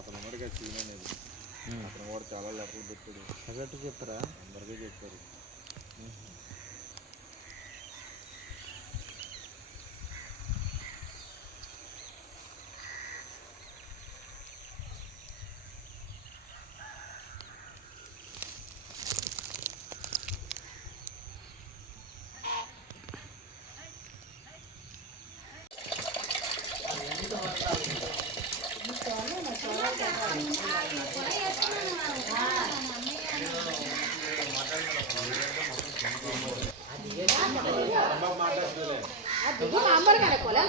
అతను ఉన్నాడుగా సీన్ అనేది అతను కూడా చాలా లెటర్లు పెట్టాడు. అదట్టు చెప్పారా? అందరికీ చెప్పారు.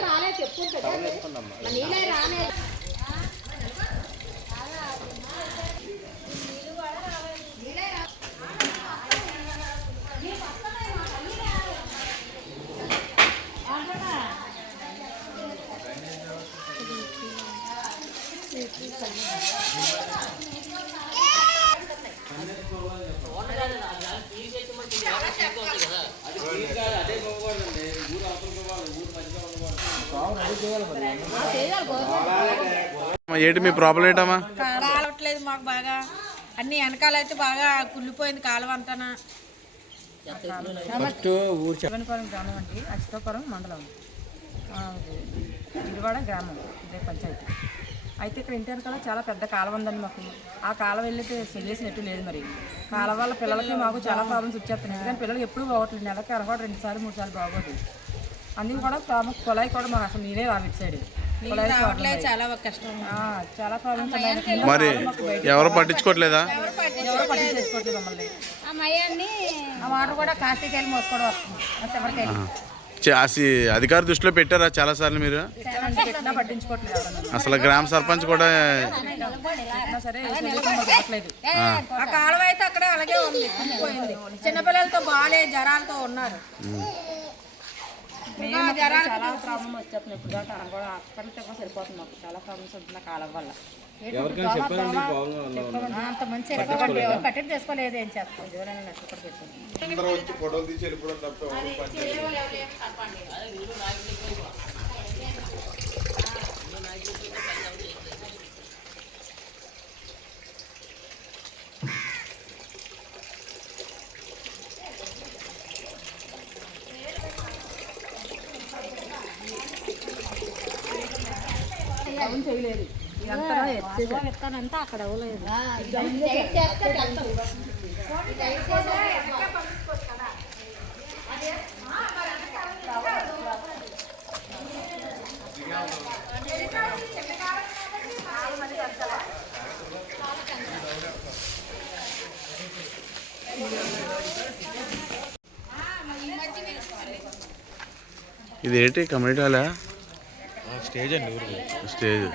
రాలే చెప్పుకుంటా నీళ్ళే రాలే. ఏంటి మీ ప్రాబ్లం ఏంటమ్మా? కాలవట్లేదు మాకు బాగా. అన్ని వెనకాలైతే బాగా కుళ్ళిపోయింది కాలువ అంతానా. ఫస్ట్ ఊరు శివనపురం గ్రామం అండి, అచ్యుతాపురం మండలం, ఇదివాడ గ్రామం, ఇదే పంచాయతీ. అయితే ఇక్కడ ఇంటి వెనకాల చాలా పెద్ద కాలువ ఉందండి మాకు. ఆ కాలువ వెళ్ళితే చెల్లేసినట్టు లేదు. మరి కాలువ వల్ల పిల్లలకి మాకు చాలా ప్రాబ్లమ్స్ వచ్చేస్తున్నాయి. ఎందుకంటే పిల్లలు ఎప్పుడు బాగోట్లేదు, నెలకి అలవాటు 2 సార్లు 3 సార్లు బాగోదు. అందుకు కూడా కుళాయి కూడా మాకు అసలు నీరే రాదు ఇటు సైడ్. చాలా కష్టం, చాలా ప్రాబ్లమ్స్. మరి ఎవరు పట్టించుకోవట్లేదా? ఎవరు పట్టించేసుకోవట్లేదు మమ్మల్ని. ఆ వాటర్ కూడా కాశీకి వెళ్ళి మోసుకోవడం వస్తుంది ఎవరికి వెళ్ళి. అధికార దృష్టిలో పెట్టారా చాలా సార్లు మీరు? పట్టించుకోవట్లేదు. అసలు గ్రామ సర్పంచ్ కూడా సరే రావట్లేదు. ఆ కాలువ అయితే అక్కడ అలాగే ఉంది, పోయింది. చిన్నపిల్లలతో బాగాలే జ్వరాలతో ఉన్నారు. చాలా ప్రాబ్లం వచ్చేస్తుంది. ఇప్పుడు దాకా కూడా హాస్పిటల్తో కూడా సరిపోతుంది. మాకు చాలా ప్రాబ్లమ్స్ ఉంటున్నా కాలువ వల్ల. అంత మంచి పట్టెట్ చేసుకోలేదు. ఏం చేస్తాం జీవనాన్ని నష్టపడి పెట్టుకుంటాం. చేయలేదు ఇస్తానంతా అక్కడ అవ్వలేదు. ఇది ఏంటి కమ్యూనిటీ హాలా? స్టేజ్ అండి, ఊరికి స్టేజ్.